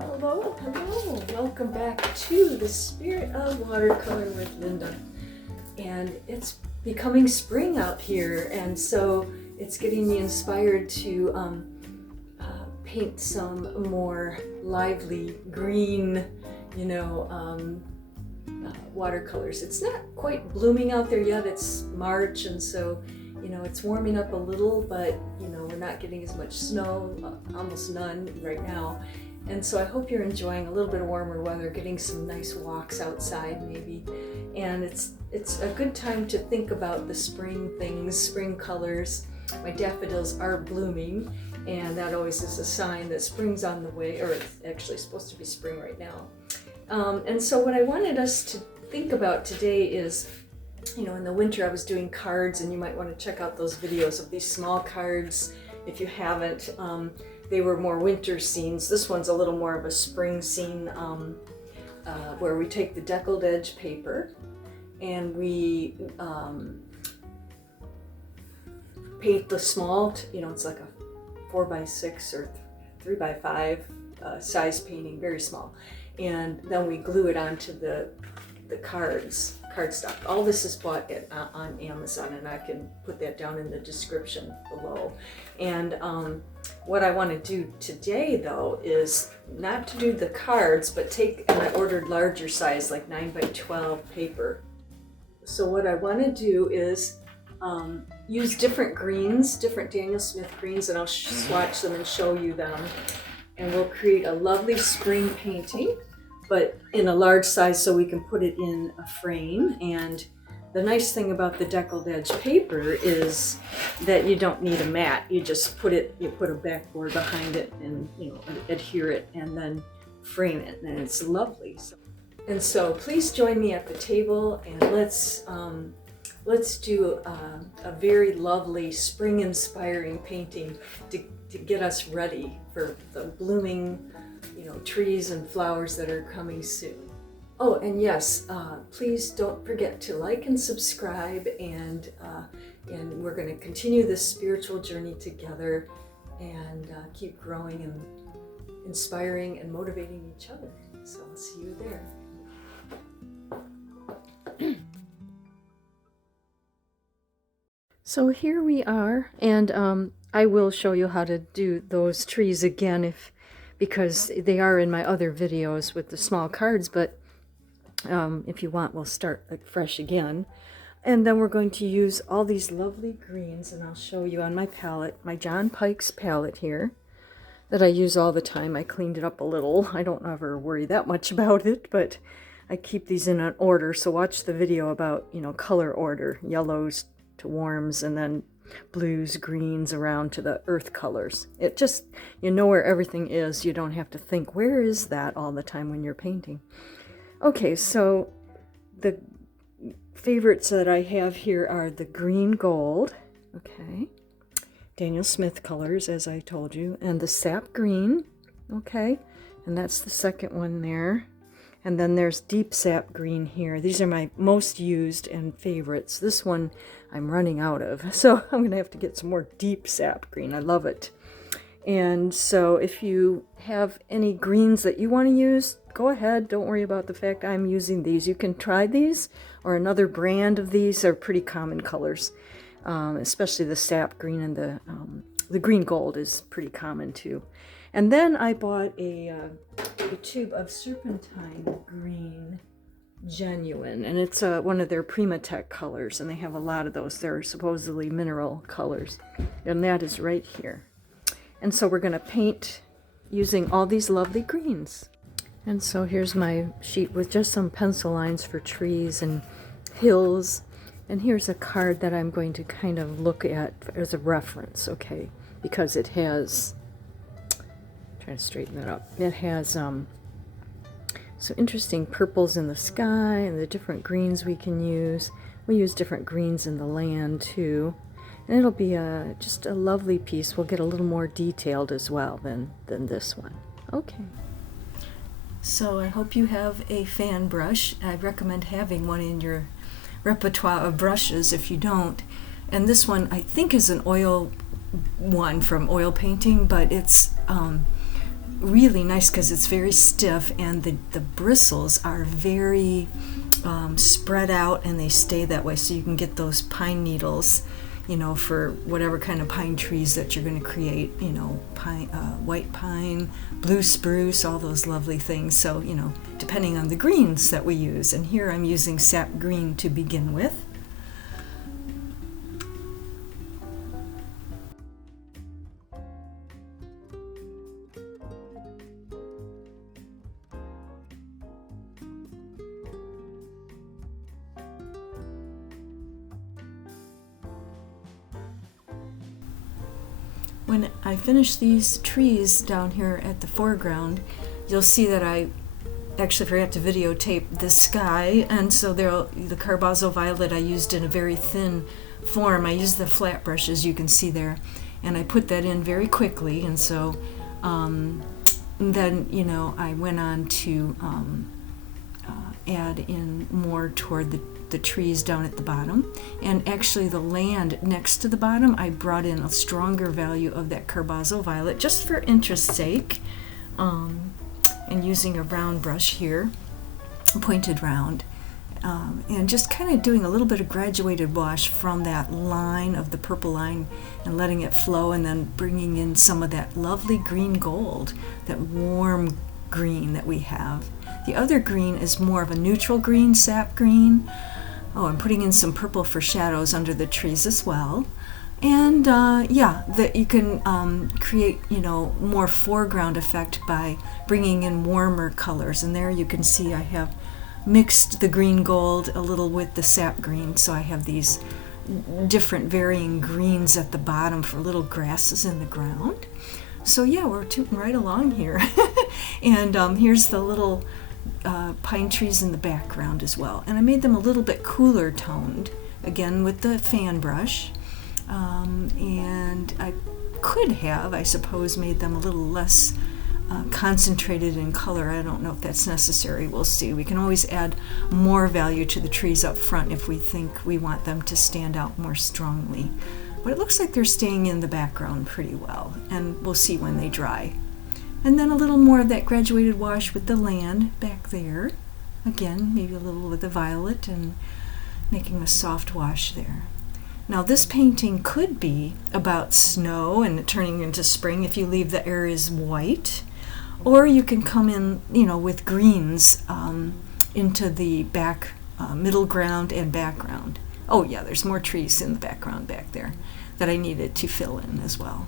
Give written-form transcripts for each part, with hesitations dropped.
Hello, hello. Welcome back to the Spirit of Watercolor with Linda. And it's becoming spring out here, and so it's getting me inspired to paint some more lively green, watercolors. It's not quite blooming out there yet. It's March, and so it's warming up a little, but we're not getting as much snow, almost none right now. And so I hope you're enjoying a little bit of warmer weather, getting some nice walks outside maybe. And it's a good time to think about the spring things, spring colors. My daffodils are blooming, and that always is a sign that spring's on the way, or it's actually supposed to be spring right now. And so what I wanted us to think about today is, in the winter I was doing cards, and you might want to check out those videos of these small cards if you haven't. They were more winter scenes. This one's a little more of a spring scene, where we take the deckled edge paper and we paint the small, it's like a 4x6 or 3x5 size painting, very small. And then we glue it onto the cardstock. All this is bought on Amazon, and I can put that down in the description below. And what I want to do today, though, is not to do the cards, but and I ordered larger size, like 9x12 paper. So what I want to do is use different greens, different Daniel Smith greens, and I'll swatch them and show you them. And we'll create a lovely spring painting, but in a large size so we can put it in a frame. And the nice thing about the deckled edge paper is that you don't need a mat. You just put a backboard behind it and adhere it and then frame it, and it's lovely. So please join me at the table, and let's do a very lovely spring inspiring painting to get us ready for the blooming trees and flowers that are coming soon. Oh, and yes, please don't forget to like and subscribe, and we're going to continue this spiritual journey together and keep growing and inspiring and motivating each other. So I'll see you there. So here we are, and I will show you how to do those trees again because they are in my other videos with the small cards, but if you want, we'll start fresh again. And then we're going to use all these lovely greens, and I'll show you on my palette, my John Pikes palette here that I use all the time. I cleaned it up a little. I don't ever worry that much about it, but I keep these in an order. So watch the video about, color order, yellows to warms, and then blues, greens around to the earth colors. It just, where everything is. You don't have to think, where is that all the time when you're painting? Okay, so the favorites that I have here are the green gold, okay, Daniel Smith colors, as I told you, and the sap green, okay, and that's the second one there. And then there's deep sap green here. These are my most used and favorites. This one I'm running out of, so I'm going to have to get some more deep sap green. I love it. And so if you have any greens that you want to use, go ahead. Don't worry about the fact I'm using these. You can try these, or another brand of these. Are pretty common colors, especially the sap green, and the green gold is pretty common too. And then I bought a tube of Serpentine Genuine, and it's one of their Primatech colors, and they have a lot of those. They're supposedly mineral colors, and that is right here. And so we're going to paint using all these lovely greens. And so here's my sheet with just some pencil lines for trees and hills. And here's a card that I'm going to kind of look at as a reference, okay? Because it has, trying to straighten that up, it has so interesting purples in the sky and the different greens we can use. We use different greens in the land too. And it'll be just a lovely piece. We'll get a little more detailed as well than this one. Okay. So I hope you have a fan brush. I recommend having one in your repertoire of brushes if you don't. And this one I think is an oil one from oil painting, but it's really nice because it's very stiff, and the bristles are very spread out, and they stay that way, so you can get those pine needles, you know, for whatever kind of pine trees that you're going to create, you know, pine, white pine, blue spruce, all those lovely things. So, you know, depending on the greens that we use. And here I'm using sap green to begin with. When I finish these trees down here at the foreground, you'll see that I actually forgot to videotape the sky, and so the Carbazole Violet I used in a very thin form. I used the flat brush, as you can see there, and I put that in very quickly, and so then, you know, I went on to add in more toward the trees down at the bottom, and actually the land next to the bottom I brought in a stronger value of that Carbazole Violet just for interest's sake, and using a round brush here, pointed round, and just kind of doing a little bit of graduated wash from that line of the purple line and letting it flow, and then bringing in some of that lovely green gold, that warm green that we have. The other green is more of a neutral green, sap green. Oh, I'm putting in some purple for shadows under the trees as well. And yeah, that you can create, you know, more foreground effect by bringing in warmer colors. And there you can see I have mixed the green gold a little with the sap green. So I have these different varying greens at the bottom for little grasses in the ground. So yeah, we're tooting right along here. And here's the little pine trees in the background as well, and I made them a little bit cooler toned, again with the fan brush, and I could have, I suppose, made them a little less concentrated in color. I don't know if that's necessary. We'll see. We can always add more value to the trees up front if we think we want them to stand out more strongly, but it looks like they're staying in the background pretty well, and we'll see when they dry. And then a little more of that graduated wash with the land back there. Again, maybe a little with the violet, and making a soft wash there. Now this painting could be about snow and turning into spring if you leave the areas white. Or you can come in, you know, with greens into the back, middle ground and background. Oh yeah, there's more trees in the background back there that I needed to fill in as well.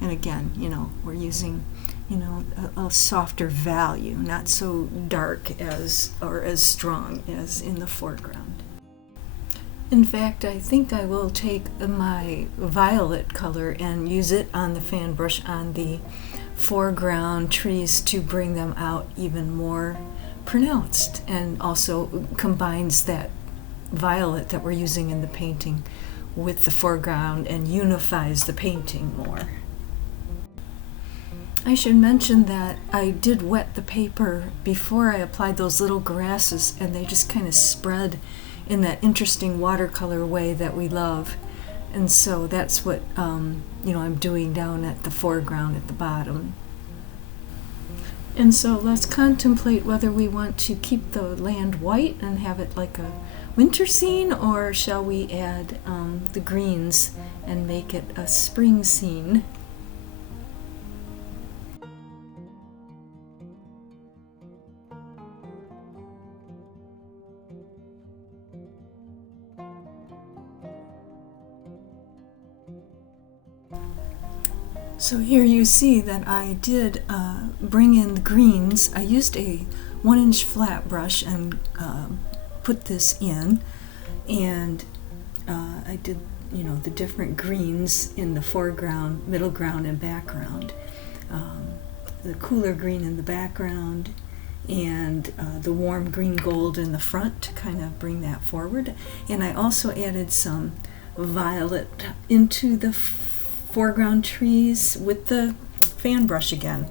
And again, you know, we're using, you know, a softer value, not so dark as, or as strong as in the foreground. In fact, I think I will take my violet color and use it on the fan brush on the foreground trees to bring them out even more pronounced, and also combines that violet that we're using in the painting with the foreground and unifies the painting more. I should mention that I did wet the paper before I applied those little grasses, and they just kind of spread in that interesting watercolor way that we love. And so that's what you know, I'm doing down at the foreground at the bottom. And so let's contemplate whether we want to keep the land white and have it like a winter scene, or shall we add the greens and make it a spring scene. So here you see that I did bring in the greens. I used a 1-inch flat brush and put this in, and I did, you know, the different greens in the foreground, middle ground, and background. The cooler green in the background, and the warm green gold in the front to kind of bring that forward. And I also added some violet into the foreground trees with the fan brush again,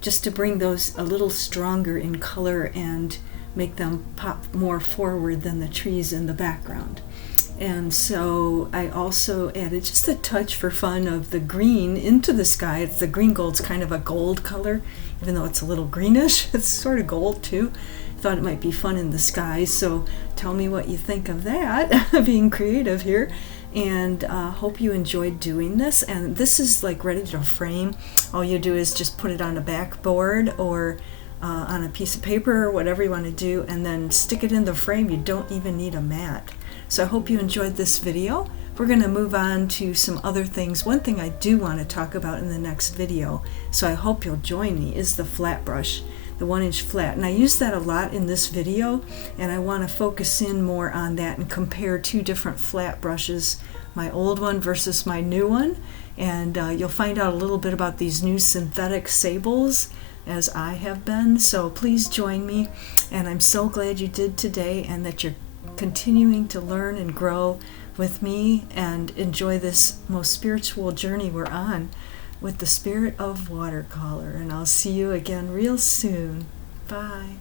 just to bring those a little stronger in color and make them pop more forward than the trees in the background. And so I also added just a touch for fun of the green into the sky. It's the green gold's kind of a gold color, even though it's a little greenish. It's sort of gold too. Thought it might be fun in the sky, so tell me what you think of that. Being creative here, and hope you enjoyed doing this. And this is like ready to frame. All you do is just put it on a backboard or on a piece of paper or whatever you want to do, and then stick it in the frame. You don't even need a mat. So I hope you enjoyed this video. We're going to move on to some other things. One thing I do want to talk about in the next video, so I hope you'll join me, is the flat brush, the 1-inch flat. And I use that a lot in this video, and I want to focus in more on that and compare two different flat brushes, my old one versus my new one. And you'll find out a little bit about these new synthetic sables, as I have been. So please join me, and I'm so glad you did today, and that you're continuing to learn and grow with me and enjoy this most spiritual journey we're on with the spirit of watercolor. And I'll see you again real soon. Bye.